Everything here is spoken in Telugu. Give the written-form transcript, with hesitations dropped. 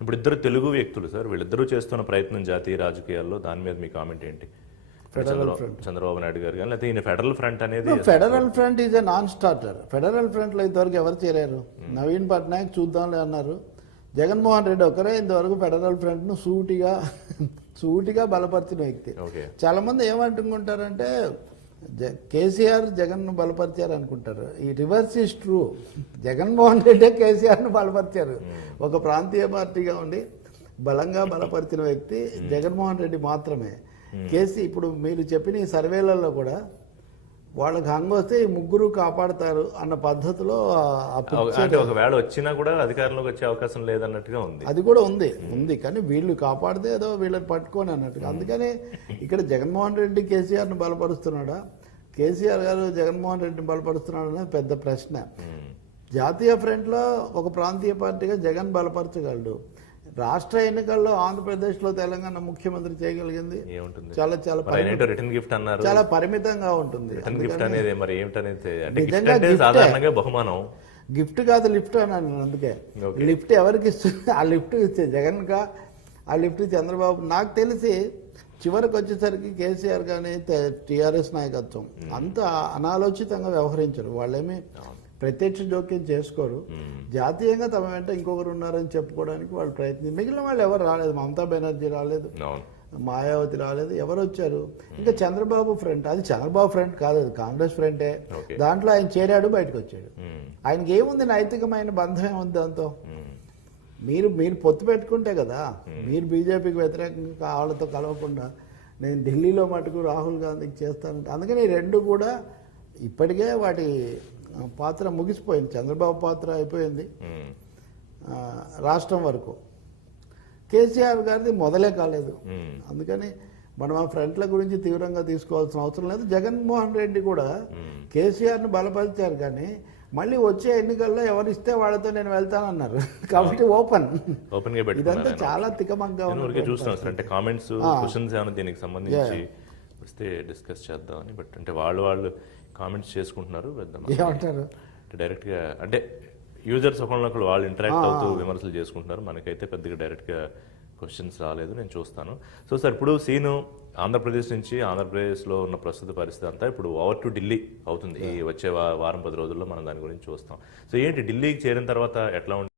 ఇప్పుడు ఇద్దరు తెలుగు వ్యక్తులు సార్, వీళ్ళిద్దరూ చేస్తున్న ప్రయత్నం జాతీయ రాజకీయాల్లో, దాని మీద మీ కామెంట్ ఏంటి? చంద్రబాబు నాయుడు గారు కానీ, లేకపోతే ఈయన ఫెడరల్ ఫ్రంట్ అనేది? Federal front is a non starter. Federal ఫ్రంట్లో ఇంతవరకు ఎవరు చేరారు? నవీన్ పట్నాయక్ చూద్దాంలే అన్నారు. జగన్మోహన్ రెడ్డి ఒకరే ఇంతవరకు ఫెడరల్ ఫ్రంట్ను సూటిగా బలపరిచిన వ్యక్తి. చాలా మంది ఏమంటుకుంటారంటే కేసీఆర్ జగన్ను బలపరిచారు అనుకుంటారు. ఈ reverse is true. Jaganmohan Reddy కేసీఆర్ను బలపరిచారు. ఒక ప్రాంతీయ పార్టీగా ఉండి బలంగా బలపరిచిన వ్యక్తి జగన్మోహన్ రెడ్డి మాత్రమే. ఇప్పుడు మీరు చెప్పిన ఈ సర్వేలలో కూడా వాళ్ళకి హంగ్ వస్తే ఈ ముగ్గురు కాపాడతారు అన్న పద్ధతిలో ఒకవేళ వచ్చినా కూడా అధికారంలోకి వచ్చే అవకాశం లేదన్నట్టుగా ఉంది. అది కూడా ఉంది కానీ వీళ్ళు కాపాడితే ఏదో వీళ్ళని పట్టుకొని అన్నట్టుగా. అందుకని ఇక్కడ జగన్మోహన్ రెడ్డి కేసీఆర్ను బలపరుస్తున్నాడా, కేసీఆర్ గారు జగన్మోహన్ రెడ్డిని బలపరుస్తున్నాడు అనేది పెద్ద ప్రశ్న. జాతీయ ఫ్రంట్లో ఒక ప్రాంతీయ పార్టీగా జగన్ బలపరచగలడు. రాష్ట్ర ఎన్నికల్లో ఆంధ్రప్రదేశ్లో తెలంగాణ ముఖ్యమంత్రి చేయగలిగింది చాలా పరిమితంగా ఉంటుంది. బహుమానం గిఫ్ట్ కాదు, లిఫ్ట్ అన్నాను. అందుకే లిఫ్ట్ ఎవరికి ఇస్తుంది? ఆ లిఫ్ట్ ఇస్తే జగన్ కా, ఆ లిఫ్ట్ చంద్రబాబు. నాకు తెలిసి చివరికి వచ్చేసరికి కేసీఆర్ కానీ టీఆర్ఎస్ నాయకత్వం అంత అనాలోచితంగా వ్యవహరించరు. వాళ్ళేమి ప్రత్యక్ష జోక్యం చేసుకోరు. జాతీయంగా తమ వెంట ఇంకొకరు ఉన్నారని చెప్పుకోవడానికి వాళ్ళు ప్రయత్నం. మిగిలిన వాళ్ళు ఎవరు రాలేదు. మమతా బెనర్జీ రాలేదు, మాయావతి రాలేదు. ఎవరు వచ్చారు? ఇంకా చంద్రబాబు ఫ్రంట్. అది చంద్రబాబు ఫ్రంట్ కాదు, అది కాంగ్రెస్ ఫ్రంటే. దాంట్లో ఆయన చేరాడు, బయటకు వచ్చాడు. ఆయనకి ఏముంది? నైతికమైన బంధం ఏముంది దాంతో? మీరు పొత్తు పెట్టుకుంటే కదా. మీరు బీజేపీకి వ్యతిరేకంగా వాళ్ళతో కలవకుండా నేను ఢిల్లీలో మటుకు రాహుల్ గాంధీకి చేస్తానంటే. అందుకని ఈ రెండు కూడా ఇప్పటికే వాటి పాత్ర ముగిసిపోయింది. చంద్రబాబు పాత్ర అయిపోయింది రాష్ట్రం వరకు. కేసీఆర్ గారిది మొదలే కాలేదు. అందుకని మనం ఆ ఫ్రంట్ల గురించి తీవ్రంగా తీసుకోవాల్సిన అవసరం లేదు. జగన్మోహన్ రెడ్డి కూడా కేసీఆర్ను బలపరిచారు కానీ మళ్ళీ వచ్చే ఎన్నికల్లో ఎవరు ఇస్తే వాళ్ళతో నేను వెళ్తానన్నారు. కాబట్టి ఓపెన్ ఇదంతా చాలా తికమగ్గా చూస్తున్నాం. అంటే కామెంట్స్, క్వశ్చన్స్ ఏమైనా దీనికి సంబంధించి వస్తే డిస్కస్ చేద్దామని. బట్ అంటే వాళ్ళు కామెంట్స్ చేసుకుంటున్నారు. ఏమంటారు డైరెక్ట్గా అంటే యూజర్స్ ఒకళ్ళొకళ్ళు వాళ్ళు ఇంటరాక్ట్ అవుతూ విమర్శలు చేసుకుంటున్నారు. మనకైతే పెద్దగా డైరెక్ట్గా క్వశ్చన్స్ రాలేదు, నేను చూస్తాను. సో సార్, ఇప్పుడు సీను ఆంధ్రప్రదేశ్ నుంచి, ఆంధ్రప్రదేశ్లో ఉన్న ప్రస్తుత పరిస్థితి అంతా ఇప్పుడు ఓవర్ టు ఢిల్లీ అవుతుంది. ఈ వచ్చే వారం 10 రోజుల్లో మనం దాని గురించి చూస్తాం. సో ఏంటి ఢిల్లీకి చేరిన తర్వాత ఎట్లా